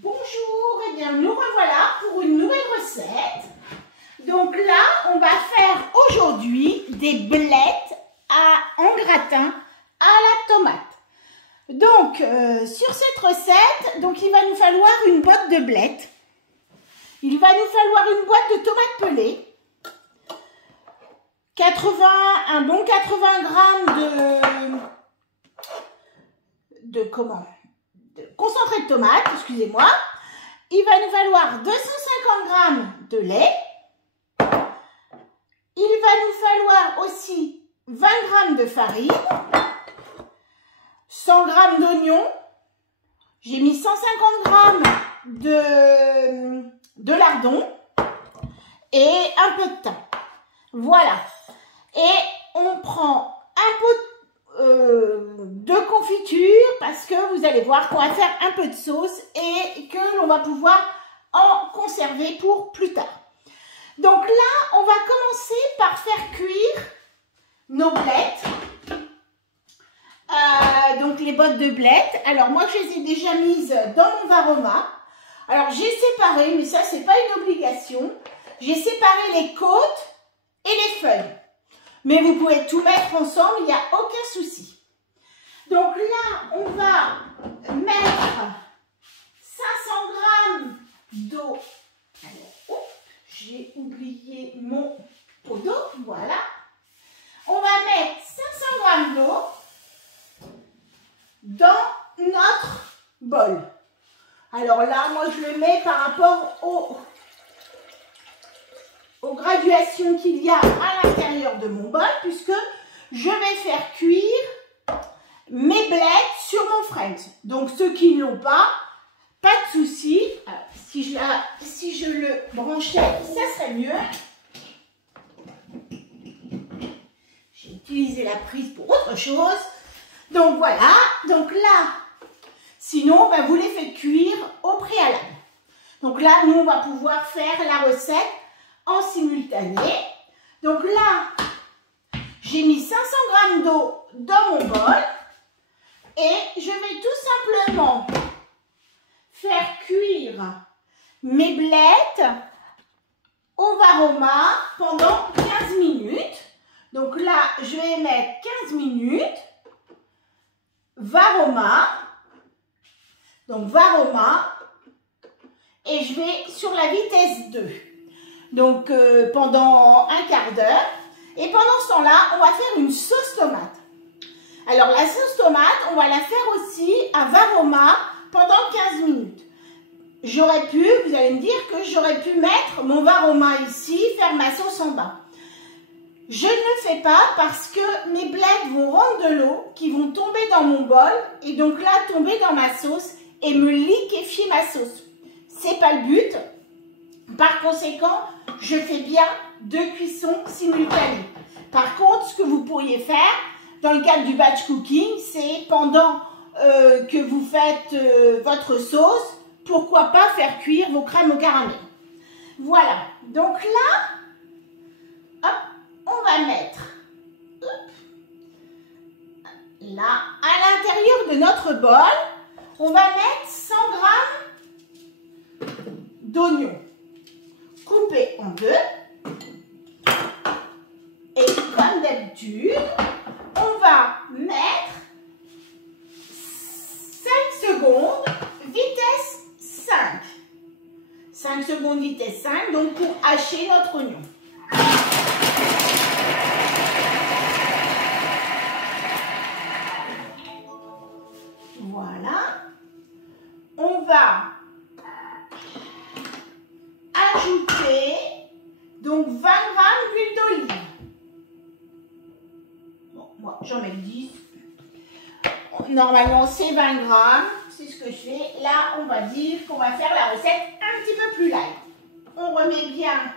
Bonjour, et bien nous revoilà pour une nouvelle recette. Donc là, on va faire aujourd'hui des blettes en gratin à la tomate. Donc sur cette recette, il va nous falloir une botte de blettes. Il va nous falloir une boîte de tomates pelées. Un bon 80 grammes de concentré de tomate, excusez-moi. Il va nous falloir 250 grammes de lait. Il va nous falloir aussi 20 grammes de farine, 100 grammes d'oignons. J'ai mis 150 grammes de lardons et un peu de thym. Voilà. Et on prend un pot de confiture parce que vous allez voir qu'on va faire un peu de sauce et que l'on va pouvoir en conserver pour plus tard. Donc là, on va commencer par faire cuire nos blettes. Donc les bottes de blettes. Alors moi, je les ai déjà mises dans mon varoma. Alors j'ai séparé, mais ça, c'est pas une obligation. J'ai séparé les côtes et les feuilles. Mais vous pouvez tout mettre ensemble, il n'y a aucun souci. Donc là, on va mettre 500 grammes d'eau. Alors, j'ai oublié mon pot d'eau, voilà. On va mettre 500 grammes d'eau dans notre bol. Alors là, moi, je le mets par rapport aux graduations qu'il y a à l'intérieur de mon bol, puisque je vais faire cuire mes blettes sur mon French. Donc ceux qui ne l'ont pas de souci. Si je le branchais, ça serait mieux. J'ai utilisé la prise pour autre chose. Donc voilà, donc là, sinon vous les faites cuire au préalable. Donc là, nous on va pouvoir faire la recette en simultané. Donc là, j'ai mis 500 grammes d'eau dans mon bol et je vais tout simplement faire cuire mes blettes au varoma pendant 15 minutes. Donc là, je vais mettre 15 minutes, varoma, donc varoma, et je vais sur la vitesse 2. Donc pendant un quart d'heure. Et pendant ce temps-là, on va faire une sauce tomate. Alors la sauce tomate, on va la faire aussi à varoma pendant 15 minutes. J'aurais pu, vous allez me dire que j'aurais pu mettre mon varoma ici, faire ma sauce en bas. Je ne le fais pas parce que mes blettes vont rendre de l'eau qui vont tomber dans mon bol et donc là tomber dans ma sauce et me liquéfier ma sauce. C'est pas le but. Par conséquent, je fais bien 2 cuissons simultanées. Par contre, ce que vous pourriez faire, dans le cadre du batch cooking, c'est pendant que vous faites votre sauce, pourquoi pas faire cuire vos crèmes au caramel. Voilà. Donc là, hop, on va mettre, là, à l'intérieur de notre bol, on va mettre 100 grammes d'oignons coupés en deux. Et comme d'habitude, on va mettre 5 secondes, vitesse 5. 5 secondes, vitesse 5, donc pour hacher notre oignon. Voilà. On va ajouter donc 20 grammes d'huile d'olive. Bon, moi j'en mets 10. Normalement c'est 20 grammes, c'est ce que je fais. Là on va dire qu'on va faire la recette un petit peu plus light. On remet bien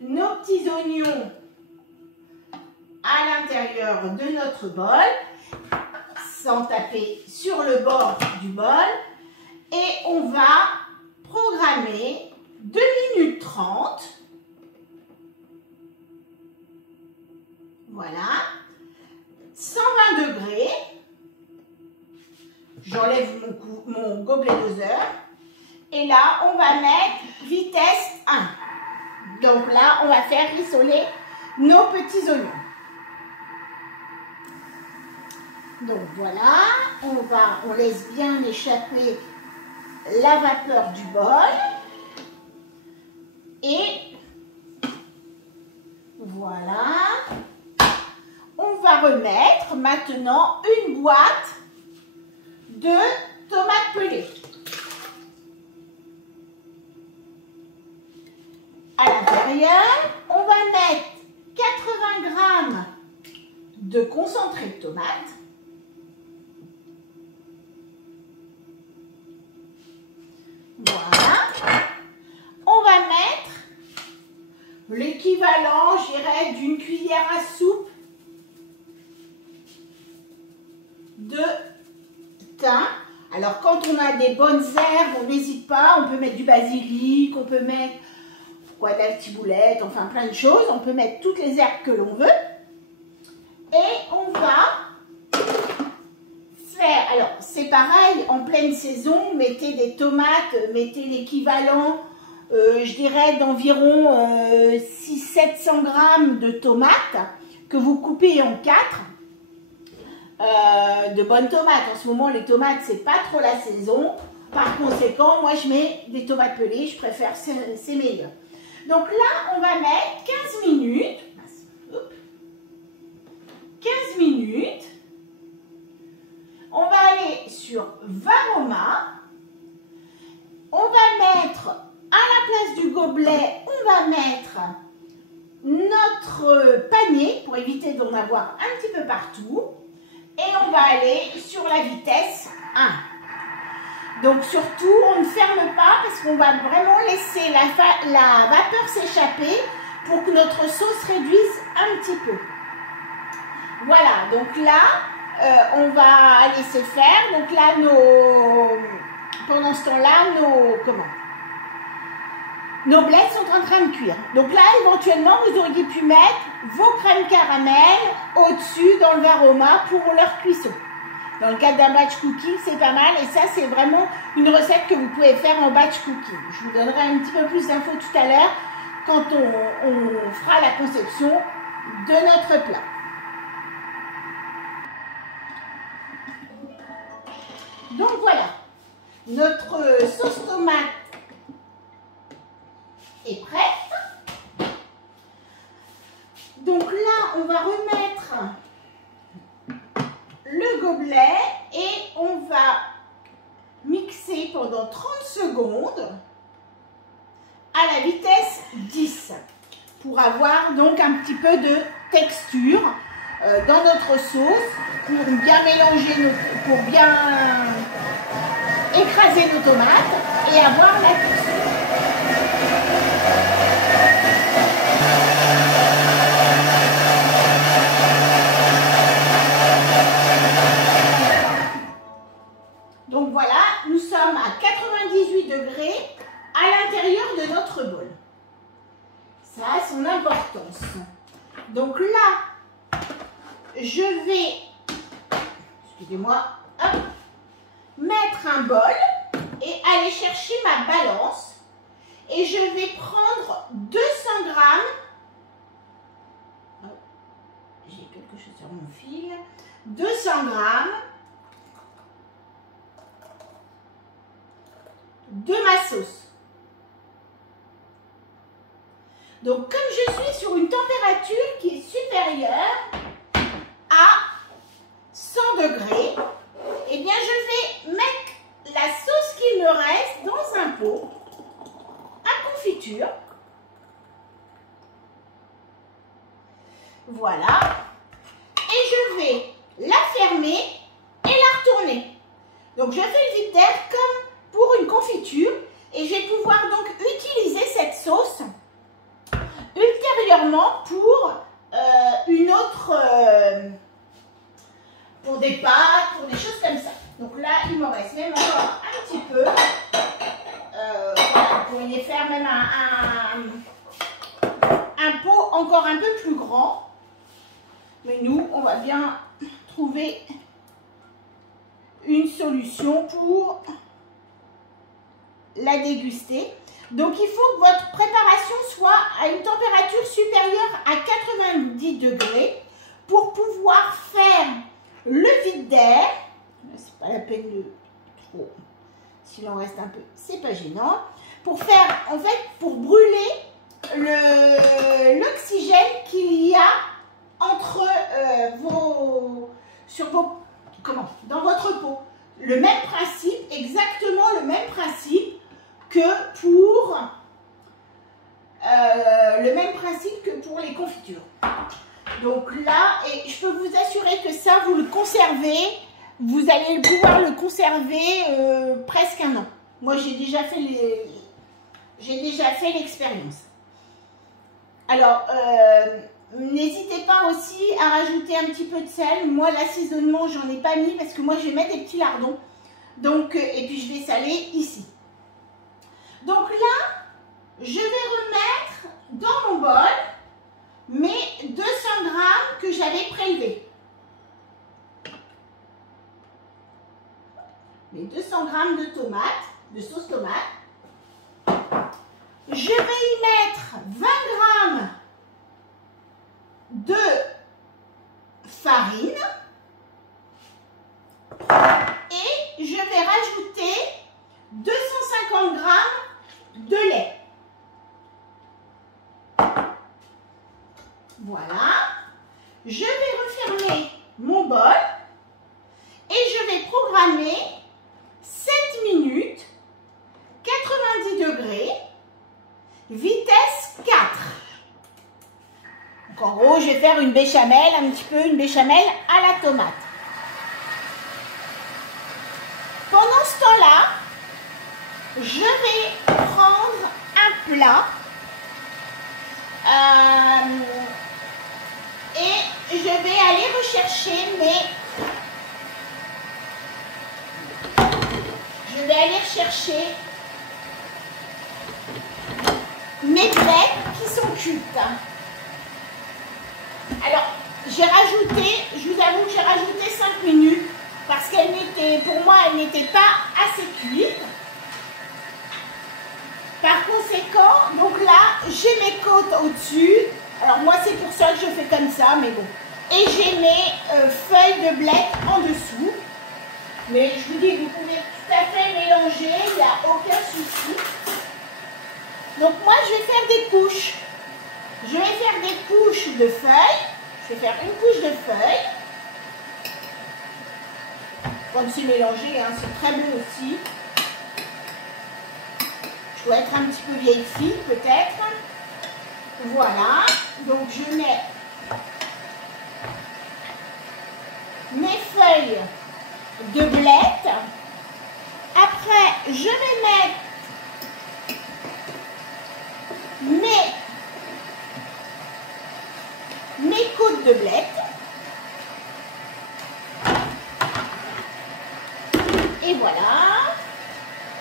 nos petits oignons à l'intérieur de notre bol, sans taper sur le bord du bol. Et on va programmer 2 minutes 30. Voilà. 120 degrés. J'enlève mon gobelet doseur. Et là, on va mettre vitesse 1. Donc là, on va faire rissoler nos petits oignons. Donc voilà, on laisse bien échapper la vapeur du bol. Et voilà. On va remettre maintenant une boîte de tomates pelées. À l'intérieur, on va mettre 80 g de concentré de tomate. Voilà. On va mettre l'équivalent, je dirais, d'une cuillère à soupe de thym. Alors, quand on a des bonnes herbes, on n'hésite pas. On peut mettre du basilic, on peut mettre de la ciboulette, enfin plein de choses. On peut mettre toutes les herbes que l'on veut. Et on va faire, alors c'est pareil, en pleine saison, mettez des tomates, mettez l'équivalent, je dirais, d'environ 600-700 g de tomates que vous coupez en 4. De bonnes tomates. En ce moment, les tomates, c'est pas trop la saison. Par conséquent, moi, je mets des tomates pelées. Je préfère, c'est meilleur. Donc là, on va mettre 15 minutes. 15 minutes. On va aller sur Varoma. On va mettre, à la place du gobelet, on va mettre notre panier pour éviter d'en avoir un petit peu partout. Et on va aller sur la vitesse 1. Donc surtout, on ne ferme pas parce qu'on va vraiment laisser la vapeur s'échapper pour que notre sauce réduise un petit peu. Voilà, donc là, on va laisser faire. Donc là, pendant ce temps-là, nos blettes sont en train de cuire. Donc là, éventuellement, vous auriez pu mettre vos crèmes caramel au-dessus dans le Varoma pour leur cuisson. Dans le cadre d'un batch cooking, c'est pas mal. Et ça, c'est vraiment une recette que vous pouvez faire en batch cooking. Je vous donnerai un petit peu plus d'infos tout à l'heure quand on fera la conception de notre plat. Donc voilà, notre sauce tomate est prête. Donc là, on va remettre le gobelet et on va mixer pendant 30 secondes à la vitesse 10 pour avoir donc un petit peu de texture dans notre sauce pour bien mélanger, pour bien écraser nos tomates et avoir la texture. Donc voilà, nous sommes à 98 degrés à l'intérieur de notre bol. Ça a son importance. Donc là, je vais, excusez-moi, mettre un bol et aller chercher ma balance. Et je vais prendre 200 grammes. Oh, j'ai quelque chose sur mon fil. 200 grammes de ma sauce. Donc, comme je suis sur une température qui est supérieure à 100 degrés, eh bien, je vais mettre la sauce qu'il me reste dans un pot à confiture. Voilà. Et je vais la fermer et la retourner. Donc, je fais le vide d'air comme pour une confiture et je vais pouvoir donc utiliser cette sauce ultérieurement pour une autre, pour des pâtes, pour des choses comme ça. Donc là, il me reste même encore un petit peu. Voilà, vous pourriez faire même un pot encore un peu plus grand. Mais nous, on va bien trouver une solution pour la déguster. Donc, il faut que votre préparation soit à une température supérieure à 90 degrés pour pouvoir faire le vide d'air. C'est pas la peine de trop. S'il en reste un peu, c'est pas gênant. Pour faire, en fait, pour brûler l'oxygène qu'il y a entre dans votre peau. Le même principe, exactement le même principe que pour les confitures. Donc là, et je peux vous assurer que ça, vous le conservez, vous allez pouvoir le conserver presque un an. Moi, j'ai déjà fait l'expérience. Alors, n'hésitez pas aussi à rajouter un petit peu de sel. Moi, l'assaisonnement, j'en ai pas mis parce que moi, je vais mettre des petits lardons. Donc, et puis, je vais saler ici. Donc là, je vais remettre dans mon bol mes 200 grammes que j'avais prélevés. Mes 200 grammes de tomates, de sauce tomate. Je vais y mettre 20 grammes de farine et je vais rajouter 250 grammes de lait. Voilà. Je vais refermer mon bol et je vais programmer 7 minutes, 90 degrés, vitesse 4. Donc en gros, je vais faire une béchamel, un petit peu une béchamel à la tomate. Pendant ce temps-là, je vais prendre un plat et je vais aller rechercher mes blettes qui sont cuites. Alors, j'ai rajouté, je vous avoue que j'ai rajouté 5 minutes parce qu'elle n'était, pour moi, elle n'était pas assez cuite. Par conséquent, donc là, j'ai mes côtes au-dessus. Alors moi, c'est pour ça que je fais comme ça, mais bon. Et j'ai mes feuilles de blettes en dessous. Mais je vous dis, vous pouvez tout à fait mélanger, il n'y a aucun souci. Donc moi, je vais faire des couches. Je vais faire des couches de feuilles. Je vais faire une couche de feuilles. Comme c'est mélangé, hein, c'est très bon aussi. Je dois être un petit peu vieille fille, peut-être. Voilà. Donc, je mets mes feuilles de blettes. Après, je vais mettre mes côtes de blettes. Et voilà.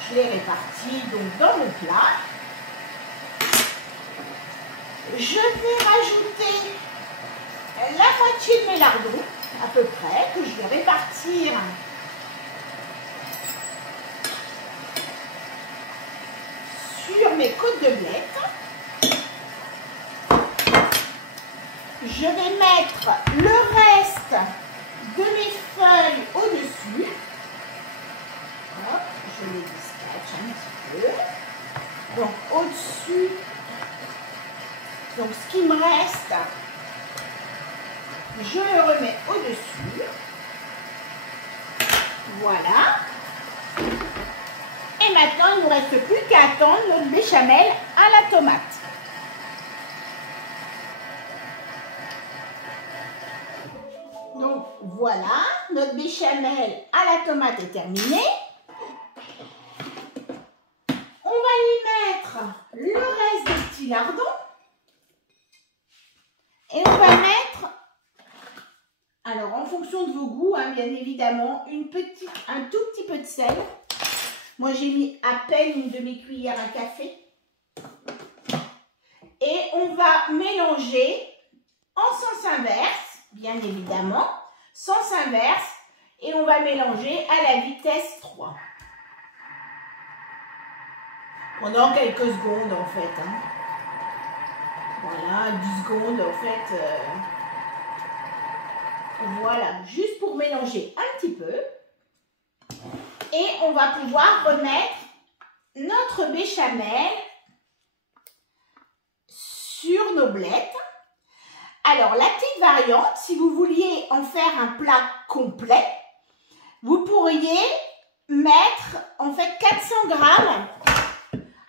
Je les répartis donc dans mon plat. Je vais rajouter la moitié de mes lardons, à peu près, que je vais répartir sur mes côtes de blettes. Je vais mettre le reste de mes feuilles au-dessus. Hop, je les dispatche un petit peu. Donc au-dessus, donc ce qui me reste, je le remets au-dessus. Voilà. Et maintenant, il ne nous reste plus qu'à attendre notre béchamel à la tomate. Donc voilà, notre béchamel à la tomate est terminée. On va y mettre le reste des petits lardons. Et on va mettre, alors en fonction de vos goûts, hein, bien évidemment, un tout petit peu de sel. Moi j'ai mis à peine une demi-cuillère à café. Et on va mélanger en sens inverse, bien évidemment, sens inverse. Et on va mélanger à la vitesse 3. pendant quelques secondes en fait. Hein. Voilà, 10 secondes en fait. Voilà, juste pour mélanger un petit peu. Et on va pouvoir remettre notre béchamel sur nos blettes. Alors, la petite variante, si vous vouliez en faire un plat complet, vous pourriez mettre en fait 400 grammes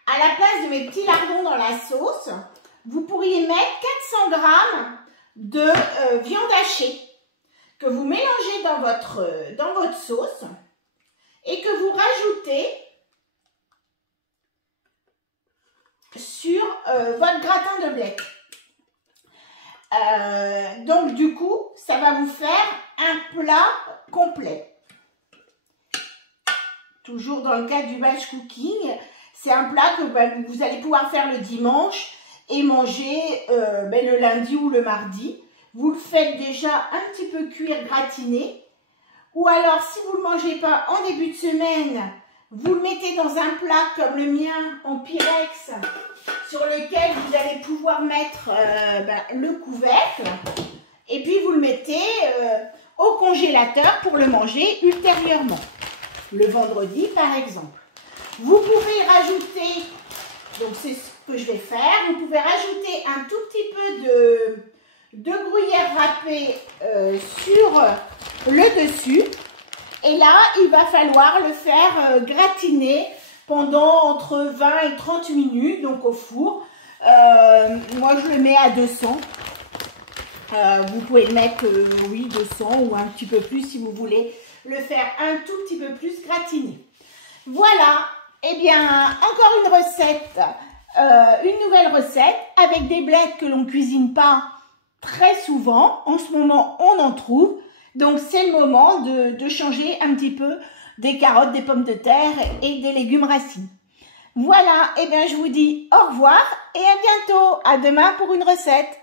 à la place de mes petits lardons dans la sauce. Vous pourriez mettre 400 grammes de viande hachée que vous mélangez dans votre sauce et que vous rajoutez sur votre gratin de blettes. Donc du coup, ça va vous faire un plat complet. Toujours dans le cadre du batch cooking, c'est un plat que vous allez pouvoir faire le dimanche et manger le lundi ou le mardi. Vous le faites déjà un petit peu cuire, gratiner. Ou alors, si vous ne le mangez pas en début de semaine, vous le mettez dans un plat comme le mien en Pyrex, sur lequel vous allez pouvoir mettre le couvercle. Et puis, vous le mettez au congélateur pour le manger ultérieurement. Le vendredi, par exemple. Vous pouvez rajouter, donc c'est ce que je vais faire, vous pouvez rajouter un tout petit peu de gruyère râpée sur le dessus. Et là, il va falloir le faire gratiner pendant entre 20 et 30 minutes, donc au four. Moi, je le mets à 200. Vous pouvez le mettre, oui, 200 ou un petit peu plus si vous voulez le faire un tout petit peu plus gratiné. Voilà, eh bien, encore une recette, une nouvelle recette avec des blettes que l'on ne cuisine pas très souvent. En ce moment, on en trouve. Donc, c'est le moment de changer un petit peu des carottes, des pommes de terre et des légumes racines. Voilà, eh bien, je vous dis au revoir et à bientôt. À demain pour une recette.